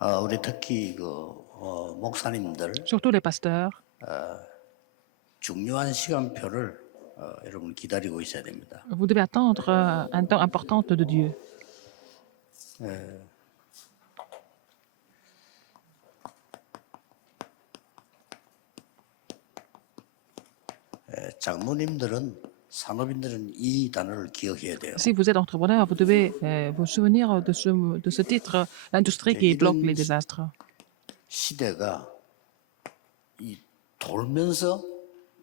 우리 특히 목사님들 surtout les pasteurs. 중요한 시간표를 여러분 기다리고 있어야 됩니다. Vous devez attendre un temps important de Dieu. 장모님들은 산업인들은 이 단어를 기억해야 돼요. Si vous êtes entrepreneur, vous devez vous souvenir de ce titre, l'industrie qui bloque les désastres. 시대가 이 돌면서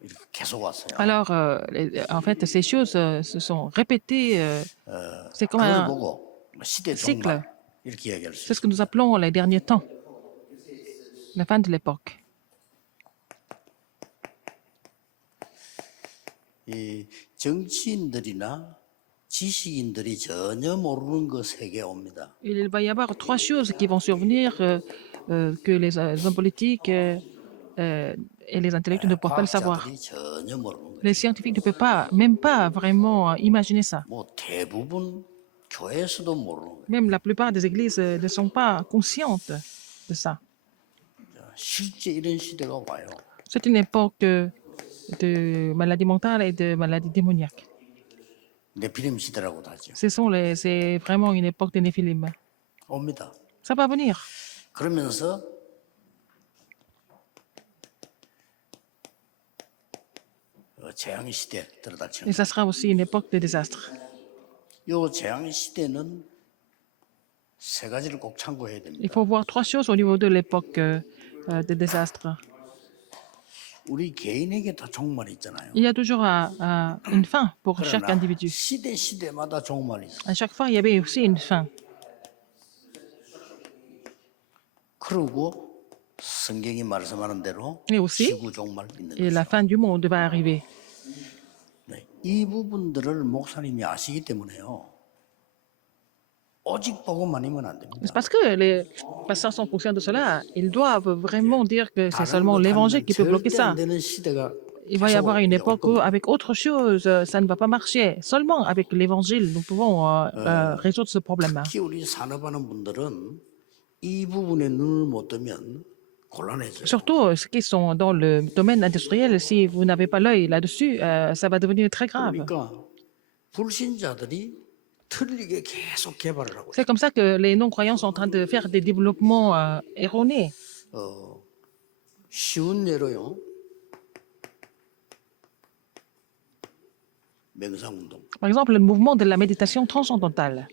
이렇게 계속 왔어요. Alors, en fait, ces choses se sont répétées. C'est comme 그걸 un 보고 시대 cycle. 종말 이렇게 이야기할 수 C'est ce 있어요. que nous appelons les derniers temps, la fin de l'époque. 이 정치인들이나 지식인들이 전혀 모르는 그 세계에 옵니다. Il va y avoir trois choses qui vont survenir que les hommes politiques et les intellectuels ne peuvent pas le savoir. 과학자들이 전혀 모르는 거예요. Les scientifiques ne peuvent pas, même pas vraiment imaginer ça. 뭐 대부분 교회에서도 모르는 거예요. Même la plupart des églises ne sont pas conscientes de ça. 실제 이런 시대가 와요. C'est une époque de maladie mentale et de maladie démoniaque. 네피림 시대라고도 하죠. C'est vraiment une époque de Néphilim. 옵니다. Ça va venir. 그러면서 재앙 시대 들어닥치는 Et ça sera aussi une époque de désastre. 요 재앙 시대는 세 가지를 꼭 참고해야 됩니다. Il faut voir trois choses au niveau de l'époque de désastre. 우리 개인에게 다 종말이 있잖아요. Il y a toujours une fin pour chaque 그러나 individu. 시대마다 종말이 있어요. À chaque fois, il y avait aussi une fin. 그리고 성경이 말씀하는 대로 Et aussi, 지구 종말 있는 et 거죠. la fin du monde va arriver. 네, 이 부분들을 목사님이 아시기 때문에요. 오직 보고만이면 안 됩니다. C'est parce que les pasteurs sont conscients de cela. Ils doivent vraiment dire que c'est 다른 seulement 것 l'évangile 하면 qui peut bloquer 절대 안 ça. 되는 시대가 Il va y avoir une 계속 올 époque où, 겁니다. avec autre chose, ça ne va pas marcher. Seulement avec l'évangile, nous pouvons résoudre ce problème. 특히 우리 산업하는 분들은 이 부분에 눈을 못 뜨면 곤란해져요. Surtout ceux qui sont dans le domaine industriel, si vous n'avez pas l'œil là-dessus, ça va devenir très grave. 그러니까 불신자들이 틀리게 계속 개발을 하고 있어요. C'est comme ça que les non-croyants sont en train de faire des développements erronés. 쉬운 예로요. 명상운동. Par exemple, le mouvement de la méditation transcendantale.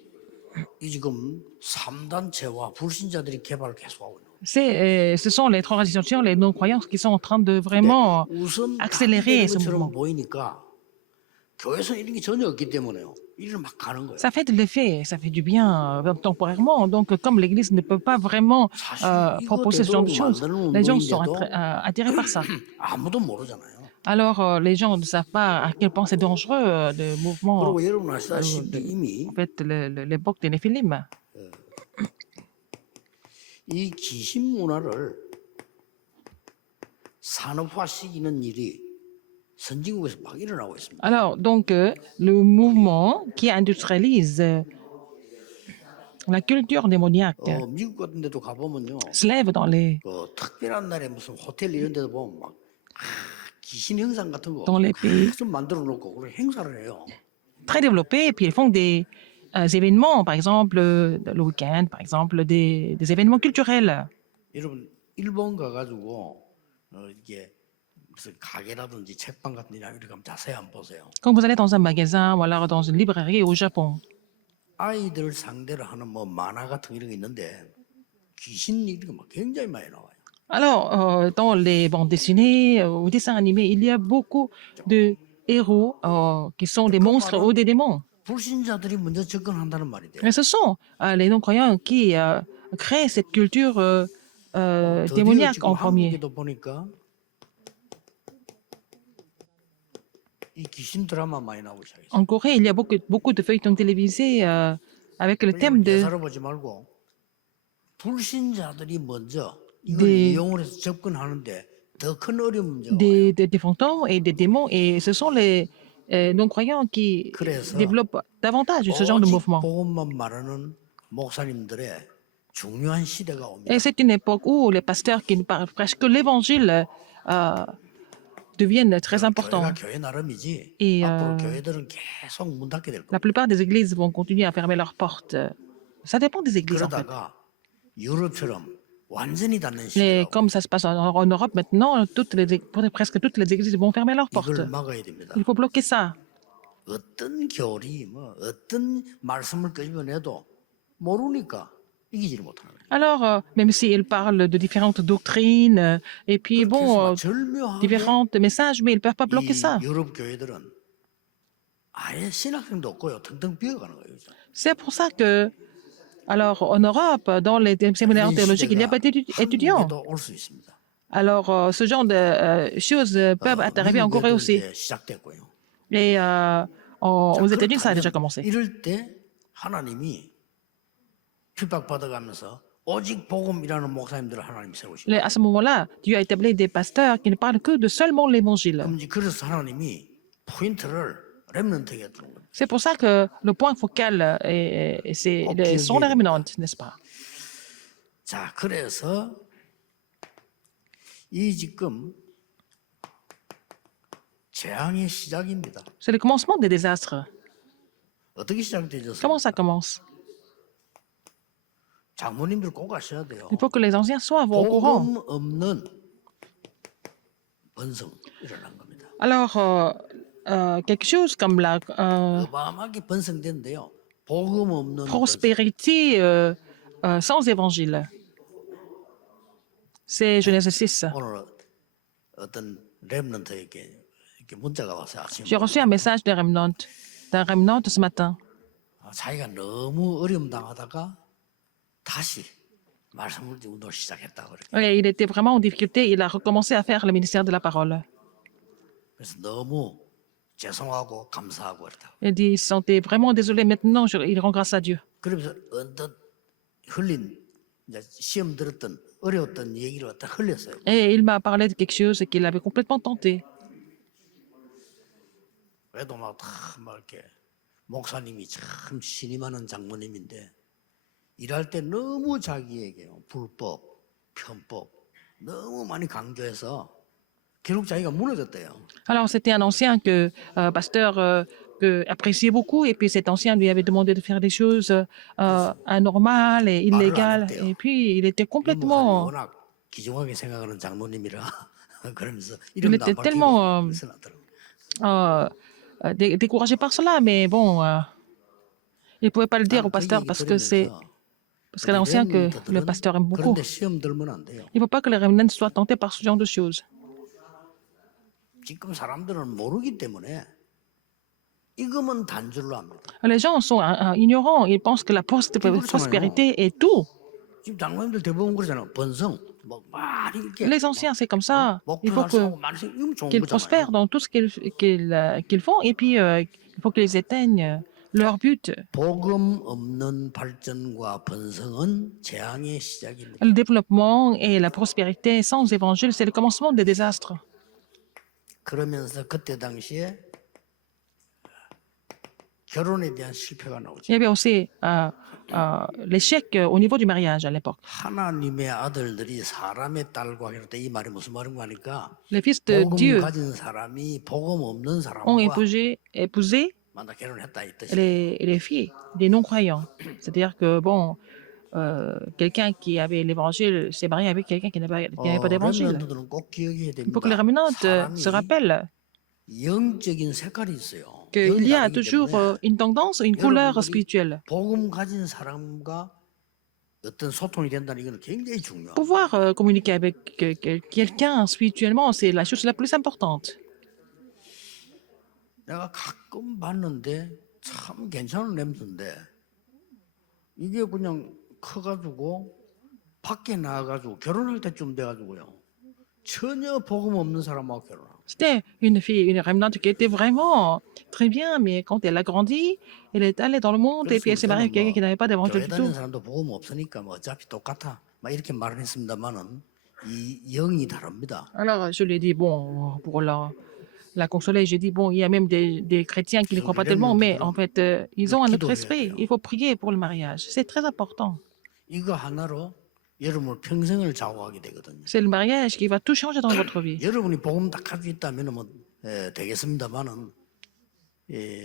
이 지금 3단체와 불신자들이 개발을 계속하고 있는 거예요. Ce sont les transitions, les non-croyants qui sont en train de vraiment 우선 accélérer ce 것처럼 mouvement. 보이니까 교회에서 이런 게 전혀 없기 때문에요. 일을 막 가는 거예요. Ça fait de l'effet, ça fait du bien temporairement. Donc, comme l'Église ne peut pas vraiment proposer ce genre de choses, les gens sont attirés par ça. 아무도 모르잖아요. Alors, les gens ne savent pas à quel point c'est dangereux le mouvement, 그리고 여러분 아시다시피 이미 en fait, l'époque des Néphilim. 이 귀신 문화를 산업화시키는 일이 선진국에서 막 일어나고 있습니다. Alors, donc, le mouvement qui industrialise la culture démoniaque 미국 같은 데도 가보면요. se lève dans 특별한 날에 무슨 호텔 이런 데도 보면 막 귀신 행상 같은 거 dans les pays 계속 만들어 놓고 그런 행사를 해요. très développés, et puis ils font des événements, par exemple, le week-end, par exemple, des événements culturels. 여러분 일본 가가지고 이게 무슨 가게라든지 책방 같은 데 이렇게 가면 자세히 한번 보세요. Quand vous allez dans un magasin ou alors dans une librairie au Japon, 아이들 상대로 하는 뭐 만화 같은 이런 게 있는데 귀신 이런 거 막 굉장히 많이 나와요. alors dans les bandes dessinées ou dessins animés, il y a beaucoup de héros qui sont des monstres ou des démons. 불신자들이 먼저 접근한다는 말이 돼요. Mais ce sont les non-croyants qui créent cette culture 드디어 démoniaque 지금 en premier. 한국에도 보니까 이 귀신 드라마 많이 나오기 시작했어요. En Corée, il y a beaucoup de feuilletons télévisés avec le thème 왜냐면 de, 예사를 보지 말고 불신자들이 먼저 이걸 네. 이용을 해서 접근하는데 더 큰 어려운 문제가 와요. des fantômes et des démons. Et ce sont les non-croyants qui 그래서 développent davantage ce genre de 오직 mouvement. 복음만 말하는 목사님들의 중요한 시대가 Et 옵니다. c'est une époque où les pasteurs qui ne parlent presque que l'évangile deviennent très importants. 교회가 교회 나름이지 Et 앞으로 교회들은 계속 문 닫게 될 la 겁니다. plupart des églises vont continuer à fermer leurs portes. Ça dépend des églises, en fait. 그러다가 유럽처럼 완전히 닫는 Et 시대가 comme ça se passe en Europe maintenant, presque toutes les églises vont fermer leurs portes. 이걸 막아야 됩니다. Il faut bloquer ça. 어떤 교리, 뭐 어떤 말씀을 끄집어내도 모르니까 이기지를 못하는 거예요. Alors, même s'ils parlent de différentes doctrines, et puis 그렇게 해서 bon, 절묘하게 différents messages, mais ils ne peuvent pas bloquer ça. 이 유럽 교회들은 아예 신학생도 없고요, 텅텅 비어가는 거예요. 그죠? C'est pour ça que, alors, en Europe, dans les séminaires 이 théologiques, il n'y a pas 시대가 d'étudiants. 한국에도 올 수 있습니다. Alors, ce genre de choses peuvent arriver en Corée 미국에도 aussi. 이제 시작됐고요. Et aux États-Unis, ça a déjà 그렇다면 commencé. 이럴 때 하나님이 핍박받아가면서 오직 복음이라는 목사님들을 하나님이 세우시고 À ce moment-là, Dieu a établi des pasteurs qui ne parlent que de seulement l'évangile. 그럼 이제 그래서 하나님이 포인트를 렘넌트에게 두는 거예요. C'est pour ça que le point focal sont les remnants, n'est-ce pas? 자, 그래서 이 지금 재앙의 시작입니다. C'est le commencement des désastres. 어떻게 시작되죠? Comment ça commence? 장모님들 꼭 아셔야 돼요. Il faut que les anciens soient au courant. 복음 없는 번성 일어난 겁니다. Alors, quelque chose comme la 어마어마하게 번성된데요. 복음 없는 번성. prospérité sans évangile. C'est Genèse 6. 오늘 어떤 렘넌트에게 이렇게 문자가 왔어요. 아침에 J'ai reçu un message d'un remnant ce matin. 자기가 너무 어려움 당하다가 다시 말씀을 운동을 시작했다고 그렇게. Et il était vraiment en difficulté. Il a recommencé à faire le ministère de la parole. 그래서 너무 죄송하고 감사하고 그랬다고. Il dit, il se sentait vraiment désolé maintenant. Il rend grâce à Dieu. 그러면서 언뜻 흘린 이제 시험 들었던 어려웠던 얘기를 갖다 흘렸어요. Et il m'a parlé de quelque chose qu'il avait complètement tenté. 그래도 막 이렇게 목사님이 참 신이 많은 장모님인데 일할 때 너무 자기에게 불법, 편법 너무 많이 강조해서 결국 자기가 무너졌대요. Alors, c'était un ancien que pasteur que appréciait beaucoup. Et puis, cet ancien lui avait demandé de faire des choses anormales et illégales. Et puis, il était 이 목사님이 complètement... 워낙 기중하게 생각하는 장모님이라 그러면서 Il 이름도 était 안 밝히고 tellement 그러더라고요. découragé par cela. Mais bon, il ne pouvait pas le dire 나는 au 그 pasteur 얘기 parce que c'est 들으면서 l'ancien que le 렘넌트들은 pasteur aime beaucoup. 그런데 시험 들면 안 돼요. Il ne faut pas que les remnants soient tentés par ce genre de choses. 지금 사람들은 모르기 때문에 이거면 단줄로 합니다. Les gens sont ignorants. Ils pensent que la prospérité est tout. 지금 장로님들 대부분 그러잖아요. 번성, 많이 이렇게 Les anciens, c'est comme ça. Il 목표 faut 달성하고 많이 이건 좋은 qu'ils 거잖아요. prospèrent dans tout ce qu'ils font. Et puis, il faut qu'ils atteignent leur but. 복음 없는 발전과 번성은 재앙의 시작입니다. Le développement et la prospérité sans évangile, c'est le commencement des désastres. 그러면서 그때 당시에 결혼에 대한 실패가 나오죠. Il y avait aussi l'échec au niveau du mariage à l'époque. 하나님의 아들들이 사람의 딸과 결혼할 때 이 말이 무슨 말인가 하니까 Les fils de 복음 Dieu 가진 사람이 복음 없는 ont 사람과 épousé 만나 결혼했다 이 뜻이에요. les filles des non-croyants. C'est-à-dire que, bon, quelqu'un qui avait l'évangile s'est marié avec quelqu'un qui n'avait pas d'évangile. 렘넌트들은 꼭 기억해야 Il faut que les 됩니다. remnants se 사람이 rappellent 영적인 색깔이 있어요. qu'il y a 다르기 toujours 때문에 une tendance, une couleur 여러분들이 spirituelle. 복음 가진 사람과 어떤 소통이 된다는 이건 굉장히 중요해요. Pouvoir communiquer avec quelqu'un spirituellement, c'est la chose la plus importante. 내가 가끔 봤는데 참 괜찮은 렘넌트인데 이게 그냥 커가지고 밖에 나가가지고 결혼할 때쯤 돼가지고요 전혀 복음 없는 사람하고 결혼하고. C'était une fille, une remnante qui était vraiment très bien, mais quand elle a grandi, elle est allée dans le monde et puis elle s'est mariée avec quelqu'un qui n'avait pas d'évangile 교회 du tout. 다니는 사람도 복음 없으니까 뭐 어차피 똑같아. 막 이렇게 말을 했습니다만은 이 영이 다릅니다. Alors je lui ai dit, bon, pour la consoler, j'ai dit, bon, il y a même des chrétiens qui ne croient pas tellement, mais en fait, ils ont un autre esprit. Il faut prier pour le mariage. C'est très important. 이거 하나로 여러분을 평생을 좌우하게 되거든요. C'est le mariage qui va tout changer dans votre vie. 여러분이 복음 딱 가지고 있다면 뭐 되겠습니다만은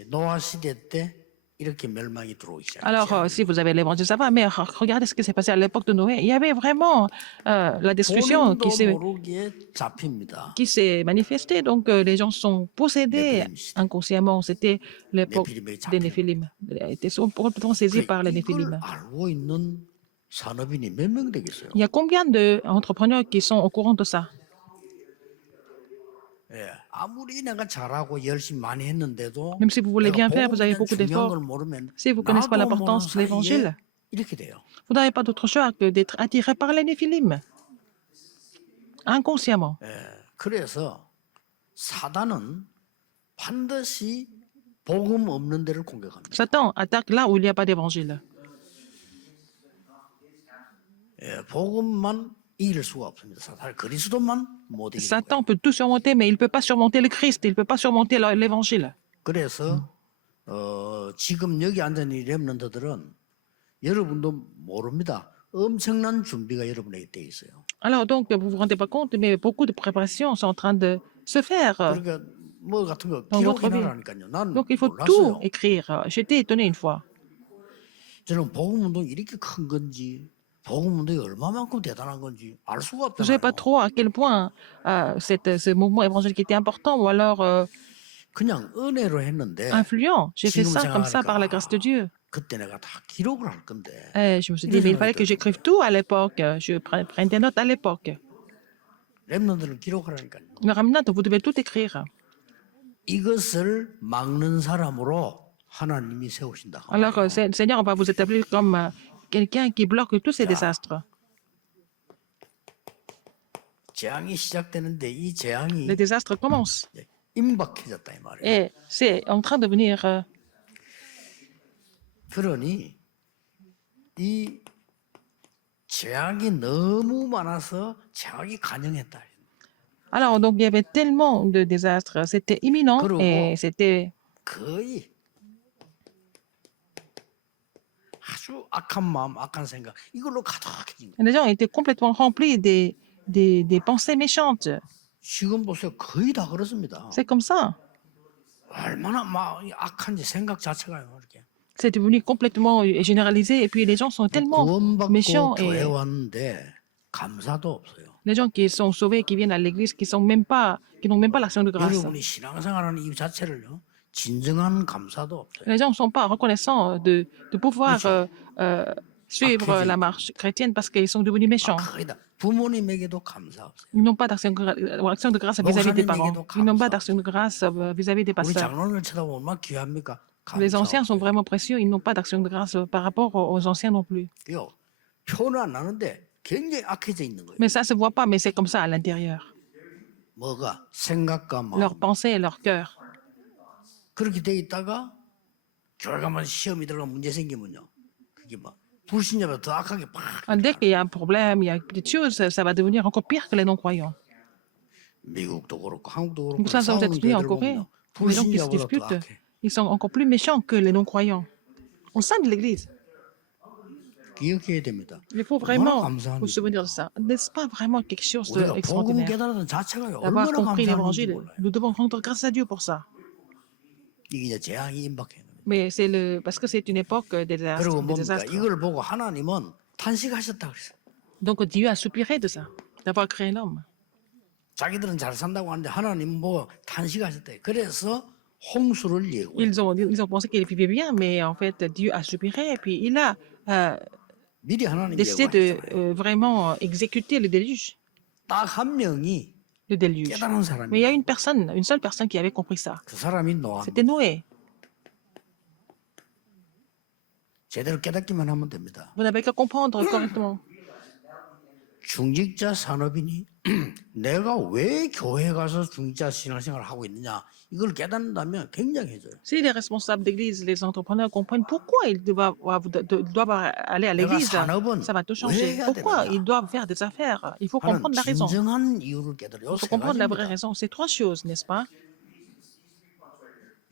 노아 시대 때 이렇게 멸망이 들어오기 Alors, 시작했죠. si vous avez l'évangile, ça va, mais regardez ce qui s'est passé à l'époque de Noé. Il y avait vraiment la destruction 본인도 모르게 잡힙니다. qui s'est manifestée. Donc, les gens sont possédés inconsciemment. C'était l'époque des Néphilim. Ils sont complètement saisis par les 이걸 Néphilim. 알고 있는 산업인이 몇 명 되겠어요? Il y a combien d'entrepreneurs qui sont au courant de ça? 예, 아무리 내가 잘하고 열심히 많이 했는데도 Même si vous voulez bien 내가 faire, vous avez 복음에 beaucoup 대한 중요한 d'efforts. 걸 모르면 Si vous ne connaissez pas 나도 l'importance de 모르는 l'évangile, 사이에 이렇게 돼요. vous n'avez pas d'autre choix que d'être attiré par les Néphilim. Inconsciemment. 그래서 사단은 반드시 복음 없는 데를 공격합니다. Satan attaque là où il n'y a pas d'évangile. 복음만 이길 수가 없습니다. 사단 그리스도만 못 이깁니다. Satan peut tout surmonter, mais il ne peut pas surmonter le Christ, il ne peut pas surmonter l'évangile. 그래서 지금 여기 앉아 있는 이 렘넌트들은 여러분도 모릅니다. 엄청난 준비가 여러분에게 돼 있어요. Alors donc, vous vous rendez pas compte, mais beaucoup de préparations sont en train de se faire. 그러니까 뭐 같은 거 dans votre vie. 기록해놔라니까요. 난 Donc il faut tout 몰랐어요. écrire. J'étais étonné une fois. 저는 복음 운동이 이렇게 큰 건지 복음 운동이 얼마만큼 대단한 건지 알 수가 Je ne savais 없잖아요. pas trop à quel point ce mouvement évangélique était important ou alors 그냥 은혜로 했는데 influent. J'ai fait 지금 ça comme ça par la 생각하니까 grâce de Dieu. 그때 내가 다 기록을 할 건데 Je me suis dit, mais il fallait que j'écrive tout à l'époque. Je prenne des notes à l'époque. 렘넌트를 기록하라니까요. Le Ramnat, vous devez tout écrire. 이것을 막는 사람으로 하나님이 세우신다. Alors, Seigneur, on va vous établir comme quelqu'un qui bloque tous ces désastres. 재앙이 시작되는데 이 재앙이 Les désastres commencent. 임박해졌다 이 말이에요. Et c'est en train de venir. 그러니 이 재앙이 너무 많아서 재앙이 간영했다. Alors, donc, il y avait tellement de désastres. C'était imminent 그리고 et c'était 거의 아주 악한 마음, 악한 생각 이걸로 가득해진 거예요. les gens étaient complètement remplis des pensées méchantes. 지금 보세요, 거의 다 그렇습니다. C'est comme ça. 얼마나 막 악한지 생각 자체가요, 이렇게. C'est devenu complètement généralisé et puis les gens sont tellement 구원받고 méchants 교회 et 왔는데 감사도 없어요. les gens qui sont sauvés, qui viennent à l'église, qui n'ont même pas l'action de grâce. 여러분이 신앙생활하는 이 자체를요, 진정한 감사도 없어요. Les gens ne sont pas reconnaissants de pouvoir suivre la marche chrétienne parce qu'ils sont devenus méchants. 거의 다 부모님에게도 감사 없어요. Ils n'ont pas d'action de grâce vis-à-vis des parents. Ils n'ont pas d'action de grâce vis-à-vis des 우리 pasteurs. 장로를 쳐다보면 얼마나 귀합니까? Les 감사 anciens sont 없어요. vraiment précieux. Ils n'ont pas d'action de grâce par rapport aux anciens non plus. 이거 표는 안 나는데 굉장히 악해져 있는 거예요. Mais ça se voit pas, mais c'est comme ça à l'intérieur. 뭐가 생각과 마음. Leurs pensées et leur cœur. 그렇게 돼 있다가 교회 가면 시험이 들어가면 문제 생기면요. 그게 막 불신자보다 더 악하게 팍. Dès qu'il y a un problème, il y a une petite chose, ça va devenir encore pire que les non-croyants. 미국도 그렇고 한국도 Pour 그렇고 ça, aux 싸우는 États-Unis, en 교회들 Corée, 보면요. les gens qui se 불신자보다 더 disputent, 악해. ils sont encore plus méchants que les non-croyants. Au sein de l'Église, 기억해야 됩니다. il faut 얼마나 vraiment 감사한 vous souvenir de ça. N'est-ce pas vraiment quelque chose 우리가 복음 d'extraordinaire 깨달은 자체가 d'avoir 얼마나 compris 감사한지 l'Évangile? 몰라요. Nous devons rendre grâce à Dieu pour ça. 이게 이제 재앙이 임박해요. Mais parce que c'est une époque des 그리고 뭡니까? désastres. 이걸 보고 하나님은 탄식하셨다 그랬어요. Donc Dieu a soupiré de ça, d'avoir créé l'homme. 자기들은 잘 산다고 하는데 하나님은 보고 탄식하셨다. 그래서 홍수를 예고해요. Ils ont pensé qu'ils vivaient bien, mais en fait, Dieu a soupiré et puis il a 미리 하나님 décidé de 예고하셨잖아요. vraiment exécuter le déluge. 딱 한 명이 Le déluge. 깨달은 Mais il y a 사람이 une seule personne qui avait compris ça. 그 사람이 노아. C'était Noé. 제대로 깨닫기만 하면 됩니다. Vous n'avez qu'à comprendre correctement. 중직자 산업인이 내가 왜 교회 가서 중직자 신앙생활을 하고 있느냐 이걸 깨닫는다면 굉장해져요. Si les responsables d'église, les entrepreneurs comprennent pourquoi ils doivent aller à 내가 l'église, 산업은 ça va tout 왜 changer. 해야 Pourquoi 되느냐 ils doivent faire des affaires? Il faut 하는 comprendre la raison. 진정한 이유를 깨달아요. Il faut 세 comprendre la vraie 가지입니다. raison. C'est trois choses, n'est-ce pas?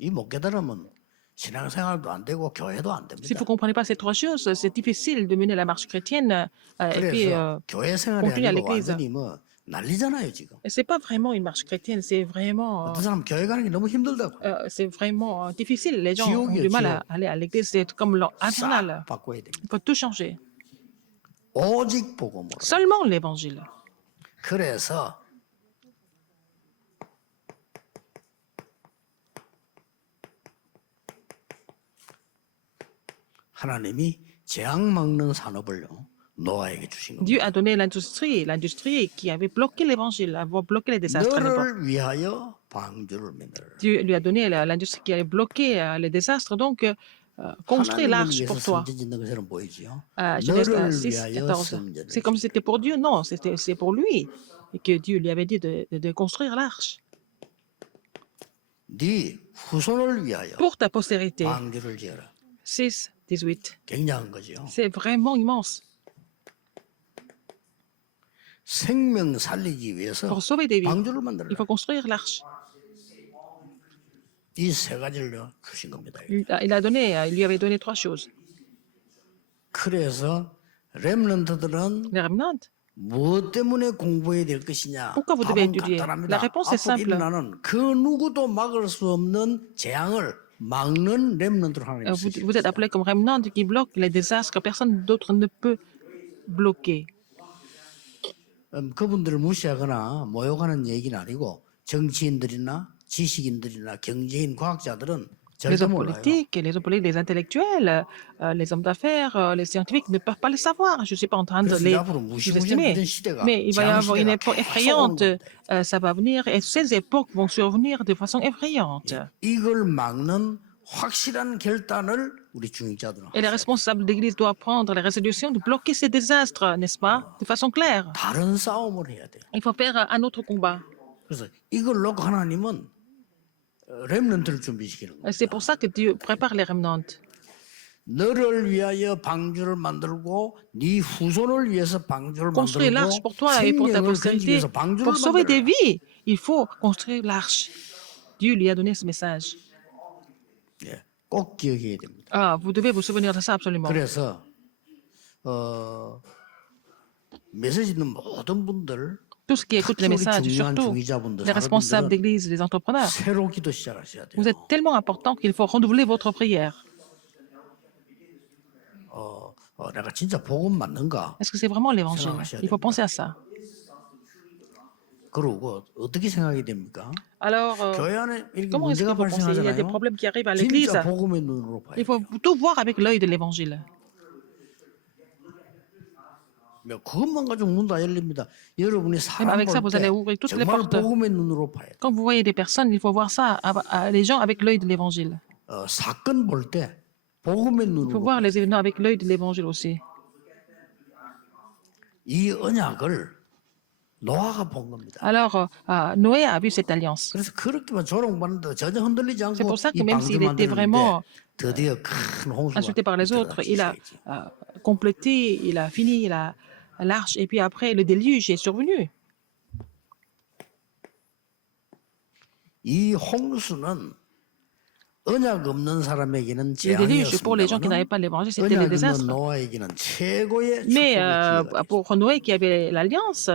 이 못 깨달으면 신앙생활도 안 되고 교회도 안 Si 됩니다. vous ne comprenez pas ces trois choses, c'est difficile de mener la marche chrétienne et puis 그래서 교회 생활이 continuer à 아니고 l'église. 완전히 뭐 난리잖아요 지금. Et c'est pas vraiment une marche chrétienne, 어떤 사람 교회 가는 게 너무 힘들다고. c'est vraiment difficile. Les gens ont 지옥이에요, du mal 지옥. à aller à l'église, c'est comme infernal. 싹 바꿔야 됩니다. Il faut tout changer. 오직 복음으로. Seulement l'évangile. 그래서 하나님이 재앙 막는 산업을요 노아에게 주신 겁니다. Dieu a donné l'industrie qui avait bloqué l'évangile, avait bloqué les désastres à l'époque. 너를 위하여 방주를 만들어라. Dieu lui a donné l'industrie qui allait bloquer les désastres, donc construis 하나님을 l'arche 위해서 pour toi. 성전 짓는 것처럼 보이지요. Genèse 너를 6, 위하여 14. 성전을 C'est comme si c'était pour Dieu. Non, c'est pour lui. Et que Dieu lui avait dit de construire l'arche. 네 후손을 위하여 Pour ta postérité. 방주를 지어라. 6, 18. 굉장한 거죠. C'est vraiment immense. 생명 살리기 위해서 Pour sauver des vies, 방주를 만들어라. il faut construire l'arche. 이 세 가지를 주신 겁니다. Il lui avait donné trois choses. 그래서 렘넌트들은 Les remnants. 무엇 때문에 공부해야 될 것이냐? Pourquoi vous devez 답은 étudier? 간단합니다. La réponse est 앞으로 simple. 일어나는 그 누구도 막을 수 없는 재앙을 막는 렘넌트로 하나님 Vous êtes appelés comme remnants qui bloquent les désastres que personne d'autre ne peut bloquer. 그분들을 무시하거나 모욕하는 얘기는 아니고 정치인들이나 지식인들이나 경제인 과학자들은 Les 절대 hommes 몰라요. politiques, les intellectuels, les hommes d'affaires, les scientifiques ne peuvent pas le savoir. Je ne suis pas en train de 그래서 les 앞으로 무시무시한 sous-estimer. 그런 시대가 Mais il va y 재앙 avoir une 시대가 époque 계속 오는 effrayante. 건데 Ça va venir et ces époques vont survenir de façon effrayante. 이걸 막는 확실한 결단을 우리 중직자들은 Et les responsables d'Église doivent prendre les résolutions de bloquer ces désastres, n'est-ce pas? De façon claire. 다른 싸움을 해야 돼요. Il faut faire un autre combat. 그래서 이걸 놓고 하나님은 렘넌트를 준비시키는 거예요. C'est pour ça que Dieu prépare les remnants. 너를 위하여 방주를 만들고 네 후손을 위해서 방주를 Construire 만들고 l'arche pour toi et pour ta 생명을 건지기 postérité. 위해서 방주를 Pour sauver des 만들어라. vies, il faut construire l'arche. Dieu lui a donné ce message. 예, 꼭 기억해야 됩니다. Ah, vous devez vous souvenir de ça absolument. 그래서 메시지 있는 모든 분들 Tous ceux qui écoutent les 특히 우리 messages, 중요한 surtout 중위자분들, les responsables 사람들은 d'église, les entrepreneurs, 새로 기도 시작하셔야 돼요. vous êtes tellement important qu'il faut renouveler votre prière. 내가 진짜 복음 맞는가? Est-ce que c'est vraiment l'évangile? 생각하셔야 Il faut 됩니다. penser à ça. 그러고 어떻게 생각이 됩니까? Alors, 교회 안에 이렇게 comment est-ce qu'il 문제가 faut penser? Il y a des 발생하잖아요. problèmes qui arrivent à l'église. 진짜 복음의 눈으로 봐야 Il 돼요. faut tout voir avec l'œil de l'évangile. 그것만 가지고 문 다 열립니다. 여러분이 사람 avec ça, vous allez 볼 ouvrir 때 toutes les 정말 portes. 복음의 눈으로 봐야 돼요. Quand vous voyez des personnes, il faut voir ça, les gens avec l'œil de l'évangile. 사건 볼 때 복음의 Il faut 눈으로 voir les événements avec l'œil de l'évangile aussi. 이 언약을 노아가 본 겁니다. Alors, Noé a vu cette alliance. 그래서 그렇게만 조롱받는데 전혀 흔들리지 않고 C'est pour ça que 이 même 방주 s'il était 만드는데 vraiment 드디어 큰 홍수가 insulté par les autres, il a complété, il a fini l'arche, et puis après, le déluge est survenu. 이 홍수는 언약 없는 사람에게는 Le déluge, pour les gens qui n'avaient 재앙이었습니다만 pas l'évangile, c'était le 언약 있는 désastre. 노아에게는 최고의 Mais 축복의 기회가 pour Noé qui avait l'alliance,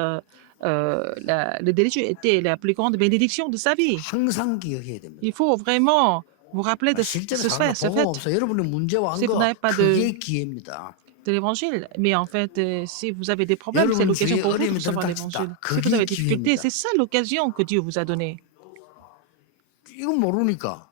le déluge était la plus grande bénédiction de sa vie. 항상 기억해야 됩니다. Il faut vraiment vous rappeler de 실제로 ce fait, 사람들 복음 fait 없어 여러분의 문제 Si vous 왕거 n'avez pas 그게 기회입니다. de l'évangile. Mais en fait, si vous avez des problèmes, c'est 여러분 l'occasion 주위에 pour vous de 어려움이 recevoir 들어닥쳤다. l'évangile. Si 그게 vous avez des difficultés, 기회입니다. c'est ça l'occasion que Dieu vous a donnée. 이건 모르니까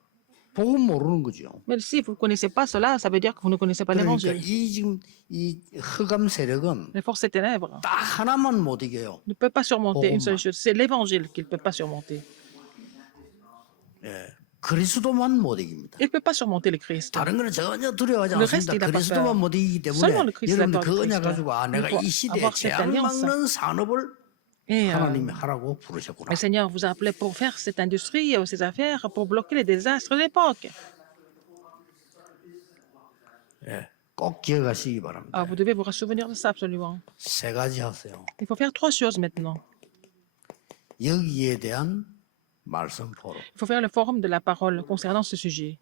복음 모르는 거죠. Mais si vous ne connaissez pas cela, ça veut dire que vous ne connaissez pas 그러니까 l'évangile. 이 지금 이 흑암 세력은 Les forces des ténèbres 딱 하나만 못 이겨요. ne peuvent pas surmonter une seule Boum. chose. C'est l'évangile qu'il ne peut pas surmonter. 예, 그리스도만 못 이깁니다. Il ne peut pas surmonter le Christ. 다른 거는 전혀 두려워하지 Le reste, 않습니다. il n'a pas 그리스도만 peur. 못 이기기 때문에 Seulement le Christ n'a 여러분들 pas 그 de 언약 Christ. 가지고 내가 Il faut 이 시대에 avoir cette 재앙 alliance. 막는 산업을 Et 하나님이 하라고 부르셨구나. le Seigneur vous a appelé pour faire cette industrie, ces affaires, pour bloquer les désastres de l'époque. 예, 꼭 기억하시기 바랍니다. Ah, vous devez vous souvenir de ça absolument. 세 가지 하세요. Il faut faire trois choses maintenant. 여기에 대한 말씀 포럼. Il faut faire le forum de la parole concernant ce sujet.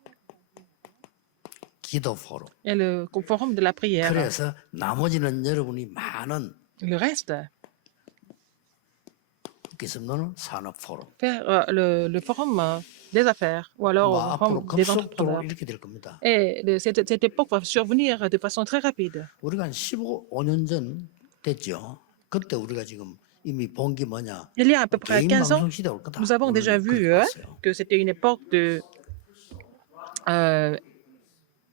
기도 포럼. et le forum de la prière. 그래서 나머지는 여러분이 많은 Le reste, 있으면 산업 포럼. faire le forum des affaires ou alors 아마 le 앞으로 forum des 급속도로 entrepreneurs. 이렇게 될 겁니다. Et cette époque va survenir de façon très rapide. 우리가 한 15년 전 됐죠. 그때 우리가 지금 이미 본 게 뭐냐? Il y a à peu près 개인 15 ans, 방송 시대 올 거다. nous avons déjà 오늘 vu 그렇게 봤어요. que c'était une époque de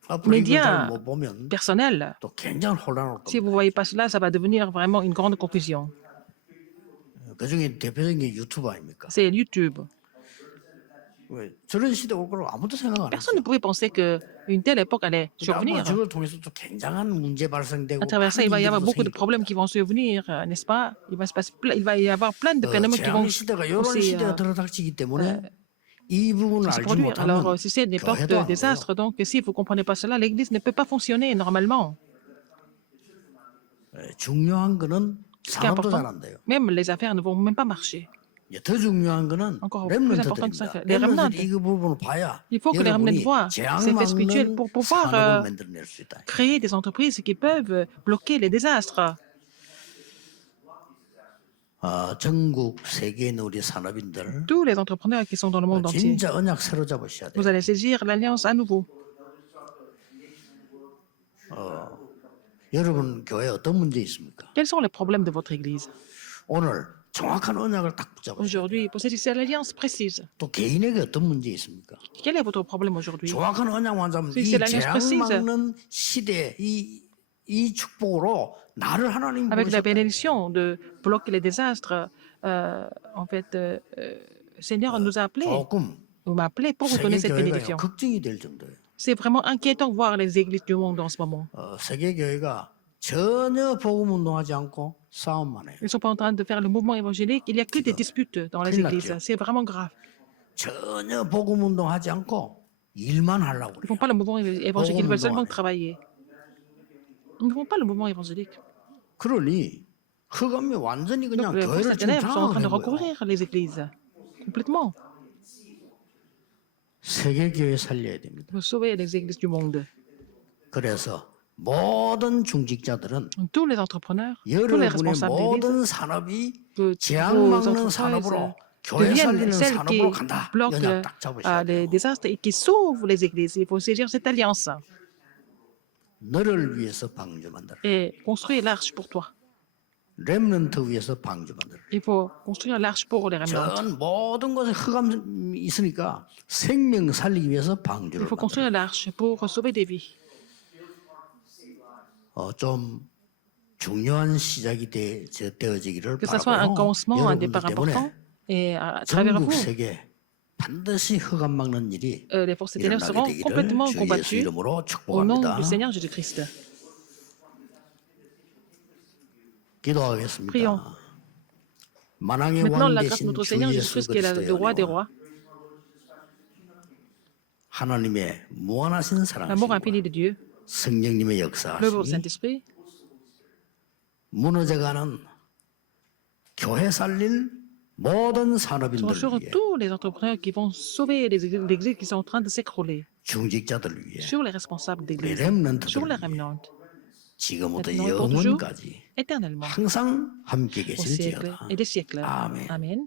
앞으로 이걸 médias 잘 못 보면 personnels. 또 굉장히 혼란할 Si 겁니다. vous ne voyez pas cela, ça va devenir vraiment une grande confusion. 그 중에 대표적인 게 유튜브 아닙니까? C'est YouTube. 왜 저런 시대 올 거라고 아무도 생각 안 Personne ne 했어요. pouvait penser qu'une telle époque allait 아마 survenir. 저걸 통해서 또 굉장한 문제 발생되고 À travers ça, il va y avoir 일들도 beaucoup de 생기고. problèmes qui vont survenir, n'est-ce pas? Il va y avoir plein de phénomènes qui vont 재앙 시대가 이런 aussi 시대가 들어닥치기 때문에 이 부분을 se 알지 produire. Alors, 못하면 si c'est une époque 교회도 de 안 돼요. désastre, donc si vous ne comprenez pas cela, l'Église ne peut pas fonctionner normalement. 중요한 거는 Ce qui est 산업도 잘 important, 안 돼요. même les affaires ne vont même pas marcher. 더 중요한 거는 Encore plus important que ça, 렘넌트들입니다. les remnants. 렘넌트들이 이 부분을 봐야 Il faut que les remnants 여러분이 voient 재앙 ces faits spirituels 막는 pour pouvoir 산업을 만들어낼 수 있다. créer des entreprises qui peuvent bloquer les désastres. 전국 세계에 있는 우리 산업인들 Tous les entrepreneurs qui sont dans le monde entier, 진짜 언약 새로 잡으셔야 돼요. vous allez saisir l'alliance à nouveau. 여러분 교회에 어떤 문제 있습니까? Quels sont les problèmes de votre Église? 오늘 정확한 언약을 딱 붙잡으셔야 돼요. Aujourd'hui, pour saisir l'alliance précise. 또 개인에게 어떤 문제 있습니까? Quel est votre problème aujourd'hui? 정확한 언약만 잡으면 Si 이 c'est l'alliance 재앙 précise. 막는 시대 이 축복으로 나를 하나님 Avec la 부르셨다. bénédiction de bloquer les désastres, en fait, Seigneur nous a appelés, 조금 vous m'appelez pour vous donner 세계 cette 교회가 bénédiction. 걱정이 될 정도예요. C'est vraiment inquiétant de voir les églises du monde en ce moment. 세계 교회가 전혀 복음 운동하지 않고 싸움만 해요. Ils ne sont pas en train de faire le mouvement évangélique, il n'y a que des disputes dans les 큰일 églises. 났죠. C'est vraiment grave. 전혀 복음 운동하지 않고 일만 하려고 Ils ne 그래요. font pas le mouvement évangélique, ils veulent seulement 운동하네. travailler. Ils ne font pas le mouvement évangélique. 그러니 흑암이 완전히 Donc, 그냥 les forces 교회를 지금 ténèbres sont en train de 장악을 한 거예요. recouvrir les églises. Complètement. 세계 교회 살려야 됩니다. Il faut sauver les églises du monde. 그래서 모든 중직자들은 Tous les entrepreneurs, tous les 여러분의 responsables d'église, 모든 산업이 que 재앙 vos 막는 entreprises 산업으로 교회 deviennent 살리는 celles qui 산업으로 간다. bloquent 연약 딱 잡으셔야 les 돼요. désastres et qui sauvent les églises. Il faut saisir cette alliance 너를 위해서 방주 만들어. et construire l'arche pour toi. 렘넌트 위해서 방주 만들어. Il faut construire l'arche pour les remnants. 전 모든 곳에 흑암이 있으니까 생명 살리기 위해서 방주를 Il faut 만들어. construire l'arche pour sauver des vies. 좀 중요한 시작이 되어지기를 Que ce soit un 바라고요. commencement, un 여러분들 départ 때문에 important. Et à travers 전국 vous, 세계 반드시 흑암 막는 일이 les forces ténèbres 일어나게 seront 되기를 complètement 주 예수 combattues 이름으로 au nom 축복합니다. du Seigneur Jésus-Christ. 기도하겠습니다. Prions. 만왕의 Maintenant, 왕 la grâce de 되신 notre 주 Seigneur 예수 Jésus-Christ, qui est le 그리스도의 roi des 은혜와 rois, 하나님의 무한하신 l'amour 사랑하심과 infini de Dieu, 성령님의 l'œuvre du 역사하심이 Saint-Esprit, 무너져가는 교회 살릴 모든 sont 산업인들 sur 위해 tous les entrepreneurs qui vont sauver l'Église qui sont en train de s'écrouler, 중직자들 위해 sur les responsables 우리 d'Église, 렘넌트들 sur les 위해 remnants, 지금부터 maintenant et pour toujours, 영원까지 éternellement, 항상 함께 au siècle 계실지어다. et des siècles. 아멘. Amen.